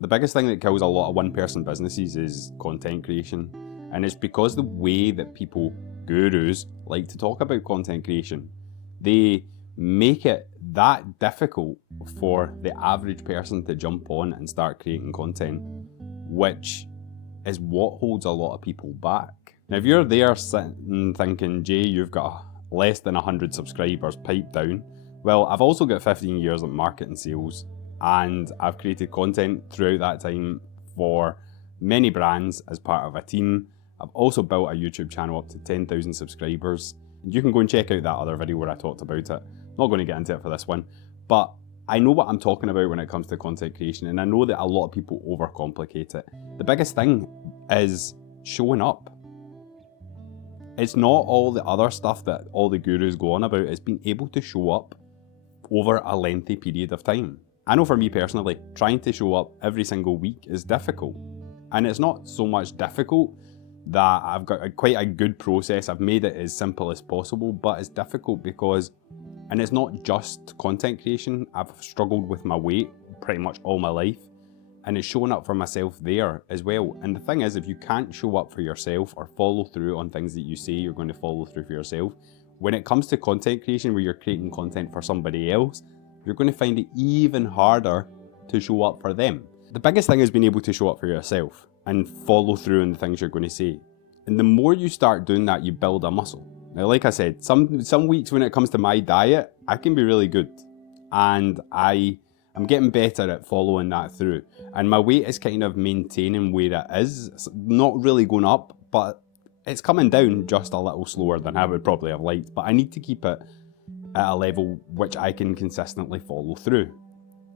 The biggest thing that kills a lot of one-person businesses is content creation. And it's because the way that people, gurus, like to talk about content creation. They make it that difficult for the average person to jump on and start creating content, which is what holds a lot of people back. Now, if you're there sitting thinking, Jay, you've got less than 100 subscribers, pipe down. Well, I've also got 15 years of marketing sales, and I've created content throughout that time for many brands as part of a team. I've also built a YouTube channel up to 10,000 subscribers. You can go and check out that other video where I talked about it. I'm not going to get into it for this one, but I know what I'm talking about when it comes to content creation, and I know that a lot of people overcomplicate it. The biggest thing is showing up. It's not all the other stuff that all the gurus go on about, it's being able to show up over a lengthy period of time. I know for me personally, trying to show up every single week is difficult. And it's not so much difficult that I've got quite a good process. I've made it as simple as possible, but it's difficult because, and it's not just content creation, I've struggled with my weight pretty much all my life, and it's showing up for myself there as well. And the thing is, if you can't show up for yourself or follow through on things that you say you're going to follow through for yourself, when it comes to content creation where you're creating content for somebody else, you're going to find it even harder to show up for them. The biggest thing is being able to show up for yourself and follow through on the things you're going to say. And the more you start doing that, you build a muscle. Now, like I said, some weeks when it comes to my diet, I can be really good. And I'm getting better at following that through. And my weight is kind of maintaining where it is. It's not really going up, but it's coming down just a little slower than I would probably have liked. But I need to keep it at a level which I can consistently follow through,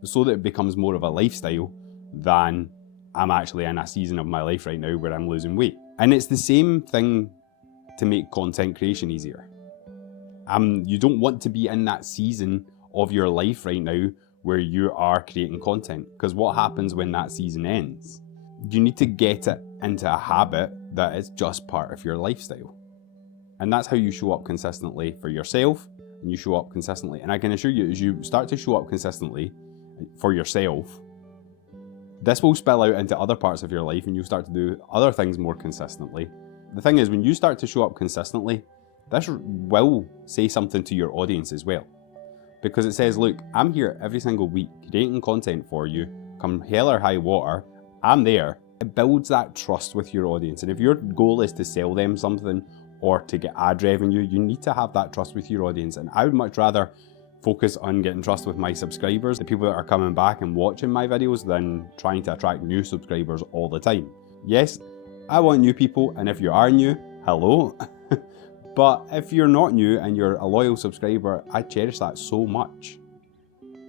so that it becomes more of a lifestyle than I'm actually in a season of my life right now where I'm losing weight. And it's the same thing to make content creation easier. You don't want to be in that season of your life right now where you are creating content, because what happens when that season ends? You need to get it into a habit that is just part of your lifestyle. And that's how you show up consistently for yourself, and you show up consistently. And I can assure you, as you start to show up consistently for yourself, this will spill out into other parts of your life and you'll start to do other things more consistently. The thing is, when you start to show up consistently, this will say something to your audience as well. Because it says, look, I'm here every single week creating content for you, come hell or high water, I'm there. It builds that trust with your audience. And if your goal is to sell them something or to get ad revenue, you need to have that trust with your audience. And I would much rather focus on getting trust with my subscribers, the people that are coming back and watching my videos, than trying to attract new subscribers all the time. Yes, I want new people, and if you are new, hello. But if you're not new and you're a loyal subscriber, I cherish that so much.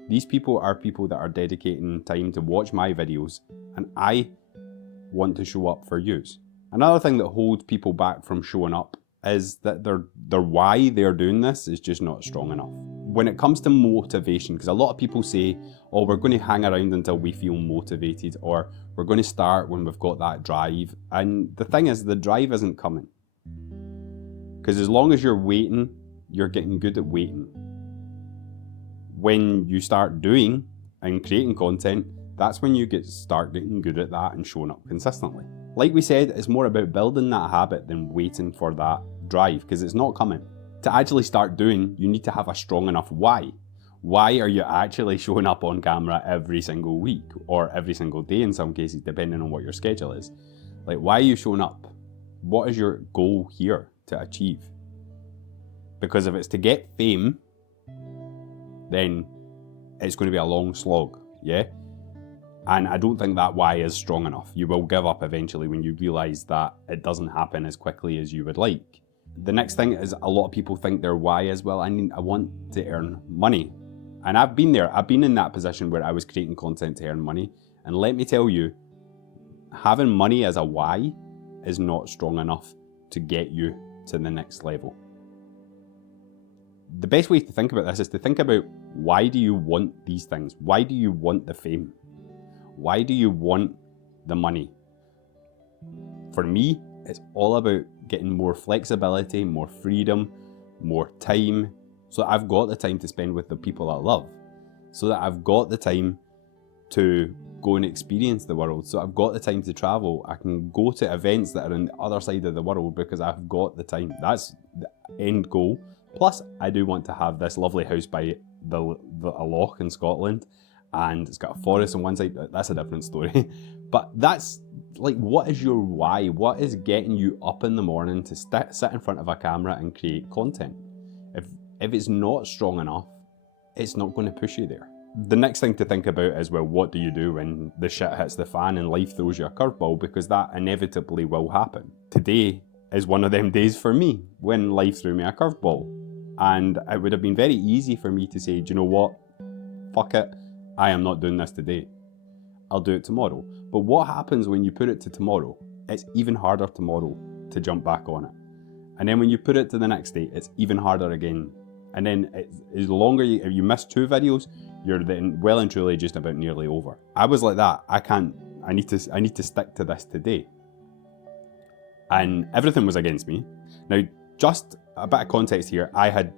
These people are people that are dedicating time to watch my videos, and I want to show up for you. Another thing that holds people back from showing up is that their why they're doing this is just not strong enough. When it comes to motivation, because a lot of people say, oh, we're going to hang around until we feel motivated, or we're going to start when we've got that drive. And the thing is, the drive isn't coming. Because as long as you're waiting, you're getting good at waiting. When you start doing and creating content, that's when you start getting good at that and showing up consistently. Like we said, it's more about building that habit than waiting for that drive, because it's not coming. To actually start doing, you need to have a strong enough why. Why are you actually showing up on camera every single week, or every single day in some cases, depending on what your schedule is? Like, why are you showing up? What is your goal here to achieve? Because if it's to get fame, then it's going to be a long slog, yeah? And I don't think that why is strong enough. You will give up eventually when you realise that it doesn't happen as quickly as you would like. The next thing is, a lot of people think their why is, well, I want to earn money. And I've been there. I've been in that position where I was creating content to earn money. And let me tell you, having money as a why is not strong enough to get you to the next level. The best way to think about this is to think about, why do you want these things? Why do you want the fame? Why do you want the money? For me, it's all about getting more flexibility, more freedom, more time, so that I've got the time to spend with the people I love, so that I've got the time to go and experience the world. So I've got the time to travel. I can go to events that are on the other side of the world because I've got the time. That's the end goal. Plus, I do want to have this lovely house by a loch in Scotland, and it's got a forest on one side. That's a different story. But that's like, what is your why? What is getting you up in the morning to sit in front of a camera and create content? If it's not strong enough, it's not going to push you there. The next thing to think about is, well, what do you do when the shit hits the fan and life throws you a curveball? Because that inevitably will happen. Today is one of them days for me when life threw me a curveball. And it would have been very easy for me to say, do you know what? Fuck it. I am not doing this today. I'll do it tomorrow. But what happens when you put it to tomorrow? It's even harder tomorrow to jump back on it. And then when you put it to the next day, it's even harder again. And then as longer if you miss 2 videos, you're then well and truly just about nearly over. I was like that. I need to stick to this today. And everything was against me. Now, just a bit of context here. I had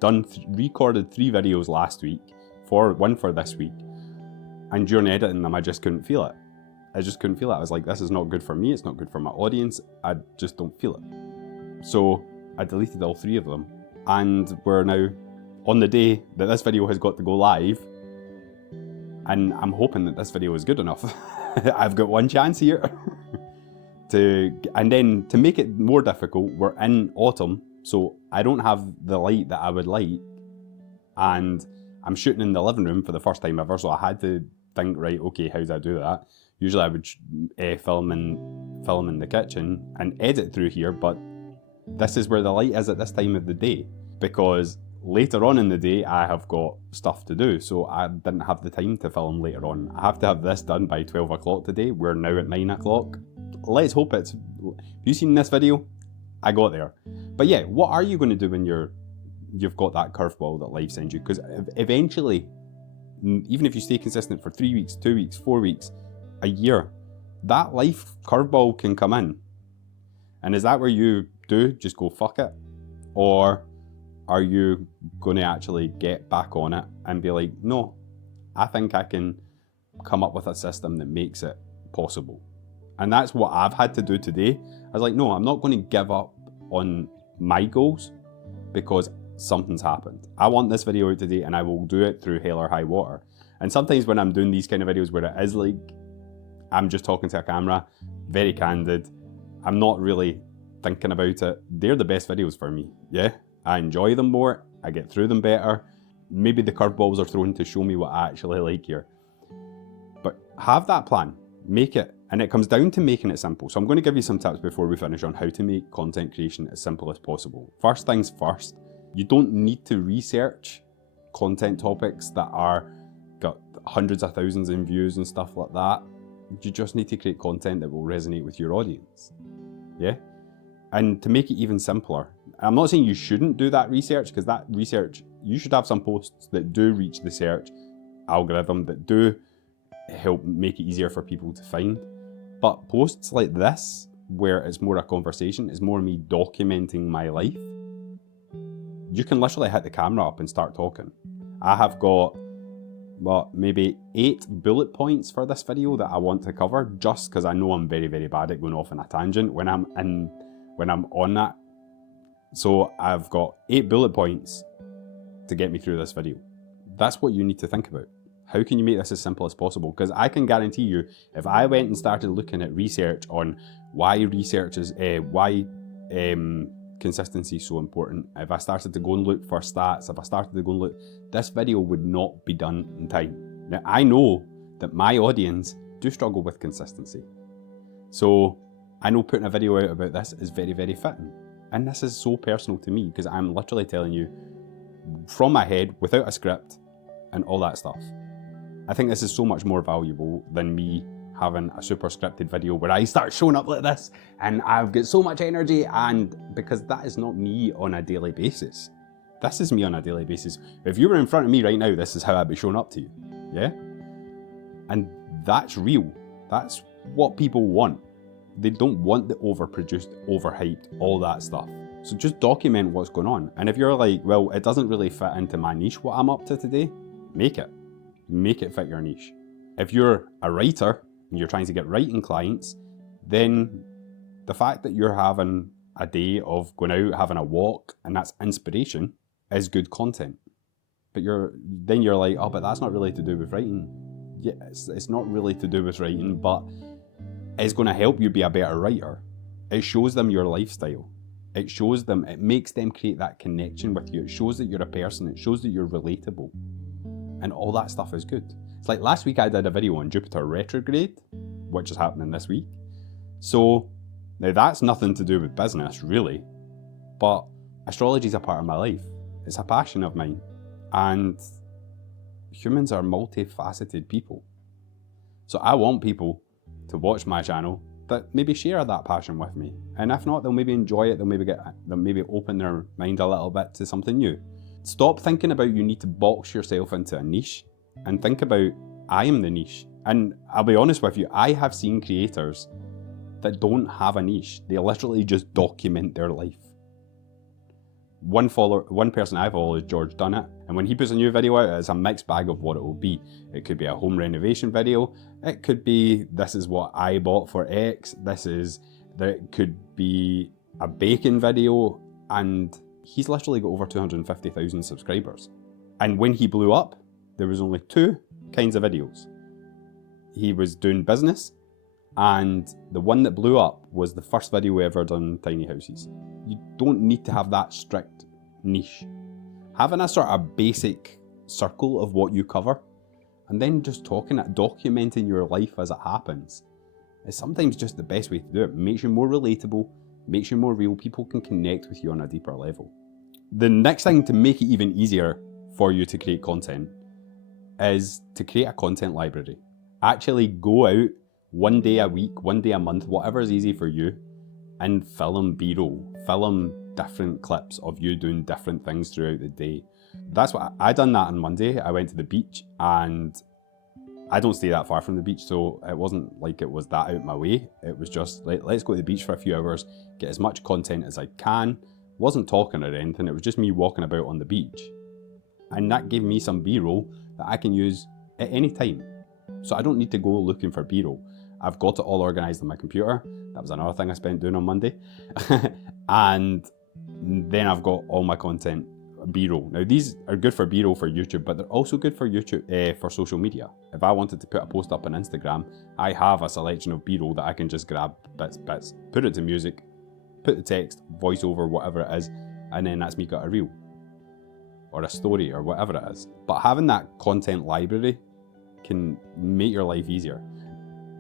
recorded 3 videos last week, one for this week. And during editing them, I just couldn't feel it. I was like, this is not good for me. It's not good for my audience. I just don't feel it. So I deleted all 3 of them. And we're now on the day that this video has got to go live. And I'm hoping that this video is good enough. I've got one chance here. And then to make it more difficult, we're in autumn. So I don't have the light that I would like. And I'm shooting in the living room for the first time ever. So I had to think, right, okay, how do I do that? Usually I would film in the kitchen and edit through here, but this is where the light is at this time of the day, because later on in the day I have got stuff to do, so I didn't have the time to film later on. I have to have this done by 12 o'clock today. We're now at 9 o'clock. Let's hope have you seen this video? I got there. But yeah, what are you going to do when you've got that curveball that life sends you? Because eventually, even if you stay consistent for 3 weeks, 2 weeks, 4 weeks, a year, that life curveball can come in. And is that where you do just go fuck it? Or are you going to actually get back on it and be like, no, I think I can come up with a system that makes it possible? And that's what I've had to do today. I was like, no, I'm not going to give up on my goals because something's happened. I want this video out today and I will do it through hell or high water. And sometimes when I'm doing these kind of videos where it is like, I'm just talking to a camera, very candid, I'm not really thinking about it, they're the best videos for me, yeah? I enjoy them more, I get through them better. Maybe the curveballs are thrown to show me what I actually like here. But have that plan, make it, and it comes down to making it simple. So I'm going to give you some tips before we finish on how to make content creation as simple as possible. First things first, you don't need to research content topics that are got hundreds of thousands in views and stuff like that. You just need to create content that will resonate with your audience, yeah? And to make it even simpler, I'm not saying you shouldn't do that research, because that research, you should have some posts that do reach the search algorithm, that do help make it easier for people to find. But posts like this, where it's more a conversation, it's more me documenting my life, you can literally hit the camera up and start talking. I have got, maybe 8 bullet points for this video that I want to cover, just because I know I'm very, very bad at going off on a tangent when I'm on that. So I've got 8 bullet points to get me through this video. That's what you need to think about. How can you make this as simple as possible? Because I can guarantee you, if I went and started looking at research on why consistency is so important, if I started to go and look for stats, if I started to go and look, this video would not be done in time. Now, I know that my audience do struggle with consistency. So I know putting a video out about this is very, very fitting. And this is so personal to me, because I'm literally telling you from my head, without a script and all that stuff. I think this is so much more valuable than me having a super scripted video where I start showing up like this and I've got so much energy, and because that is not me on a daily basis. This is me on a daily basis. If you were in front of me right now, this is how I'd be showing up to you, yeah? And that's real. That's what people want. They don't want the overproduced, overhyped, all that stuff. So just document what's going on. And if you're like, well, it doesn't really fit into my niche, what I'm up to today, make it. Make it fit your niche. If you're a writer and you're trying to get writing clients, then the fact that you're having a day of going out, having a walk, and that's inspiration, is good content. But then you're like, oh, but that's not really to do with writing. Yeah, it's not really to do with writing, but it's going to help you be a better writer. It shows them your lifestyle. It shows them, it makes them create that connection with you. It shows that you're a person. It shows that you're relatable. And all that stuff is good. It's like last week I did a video on Jupiter retrograde, which is happening this week. So now that's nothing to do with business, really. But astrology is a part of my life. It's a passion of mine. And humans are multifaceted people. So I want people to watch my channel that maybe share that passion with me. And if not, they'll maybe enjoy it, they'll maybe open their mind a little bit to something new. Stop thinking about you need to box yourself into a niche and think about I am the niche. And I'll be honest with you, I have seen creators that don't have a niche. They literally just document their life. One person I follow is George Dunnett, and when he puts a new video out, it's a mixed bag of what it will be. It could be a home renovation video, it could be this is what I bought for X, it could be a baking video, and he's literally got over 250,000 subscribers. And when he blew up, there was only two kinds of videos. He was doing business, and the one that blew up was the first video we ever done tiny houses. You don't need to have that strict niche. Having a sort of basic circle of what you cover, and then just documenting your life as it happens, is sometimes just the best way to do it. Makes you more relatable, makes you more real. People can connect with you on a deeper level. The next thing to make it even easier for you to create content is to create a content library. Actually go out one day a week, one day a month, whatever is easy for you, and film B-roll, film different clips of you doing different things throughout the day. That's what I done that on Monday. I went to the beach, and I don't stay that far from the beach, so it wasn't like it was that out my way. It was just like, let's go to the beach for a few hours, get as much content as I can. Wasn't talking or anything, it was just me walking about on the beach. And that gave me some B-roll that I can use at any time. So I don't need to go looking for B-roll. I've got it all organised on my computer. That was another thing I spent doing on Monday. And then I've got all my content B-roll. Now these are good for B-roll for YouTube, but they're also good for YouTube for social media. If I wanted to put a post up on Instagram, I have a selection of B-roll that I can just grab bits, put it to music, put the text, voice over, whatever it is, and then that's me got a reel or a story or whatever it is. But having that content library can make your life easier.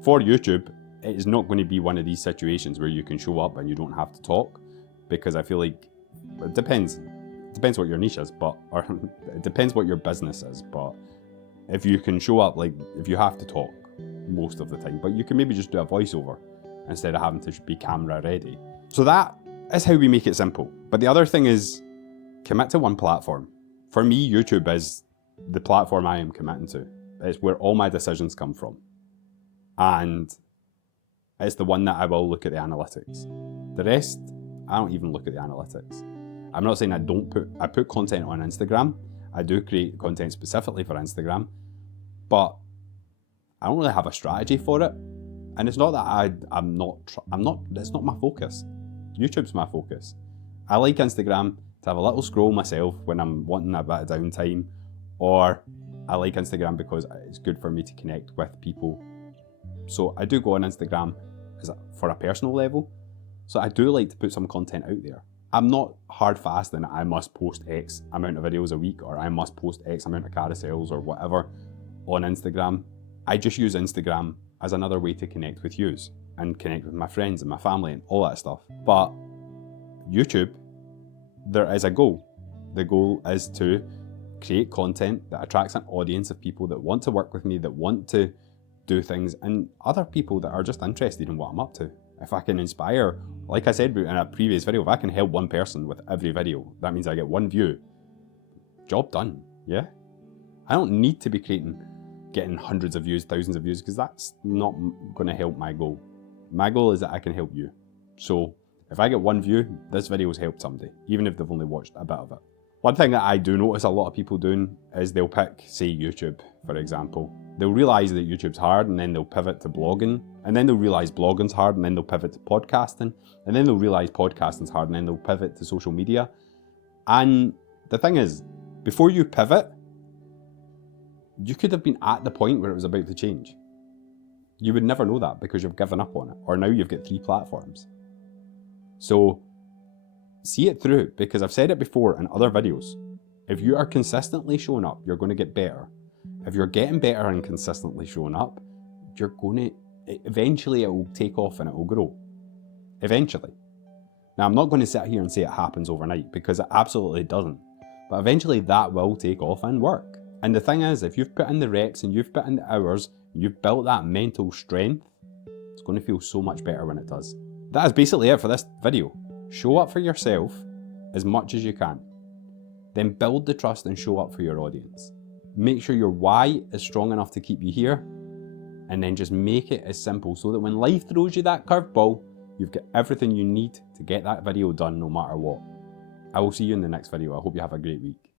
For YouTube, it is not going to be one of these situations where you can show up and you don't have to talk, because I feel like it depends what your niche is, or it depends what your business is. But if you can show up, like if you have to talk most of the time, but you can maybe just do a voiceover instead of having to be camera ready. So that is how we make it simple. But the other thing is commit to one platform. For me, YouTube is the platform I am committing to. It's where all my decisions come from. And it's the one that I will look at the analytics. The rest, I don't even look at the analytics. I'm not saying I put content on Instagram. I do create content specifically for Instagram, but I don't really have a strategy for it. And it's not that it's not my focus. YouTube's my focus. I like Instagram to have a little scroll myself when I'm wanting a bit of downtime, or I like Instagram because it's good for me to connect with people. So I do go on Instagram for a personal level. So I do like to put some content out there. I'm not hard fast in I must post X amount of videos a week, or I must post X amount of carousels or whatever on Instagram. I just use Instagram as another way to connect with yous and connect with my friends and my family and all that stuff. But YouTube, there is a goal. The goal is to create content that attracts an audience of people that want to work with me, that want to do things, and other people that are just interested in what I'm up to. If I can inspire, like I said in a previous video, if I can help one person with every video, that means I get one view. Job done, yeah? I don't need to be getting hundreds of views, thousands of views, because that's not going to help my goal. My goal is that I can help you. So if I get one view, this video has helped somebody, even if they've only watched a bit of it. One thing that I do notice a lot of people doing is they'll pick, say, YouTube, for example, They'll realise that YouTube's hard, and then they'll pivot to blogging, and then they'll realise blogging's hard, and then they'll pivot to podcasting, and then they'll realise podcasting's hard, and then they'll pivot to social media. And the thing is, before you pivot, you could have been at the point where it was about to change. You would never know that because you've given up on it, or now you've got 3 platforms. So see it through, because I've said it before in other videos. If you are consistently showing up, you're going to get better. If you're getting better and consistently showing up, eventually it will take off and it will grow. Eventually. Now, I'm not going to sit here and say it happens overnight, because it absolutely doesn't. But eventually that will take off and work. And the thing is, if you've put in the reps and you've put in the hours, and you've built that mental strength, it's going to feel so much better when it does. That is basically it for this video. Show up for yourself as much as you can. Then build the trust and show up for your audience. Make sure your why is strong enough to keep you here, and then just make it as simple so that when life throws you that curveball, you've got everything you need to get that video done no matter what. I will see you in the next video. I hope you have a great week.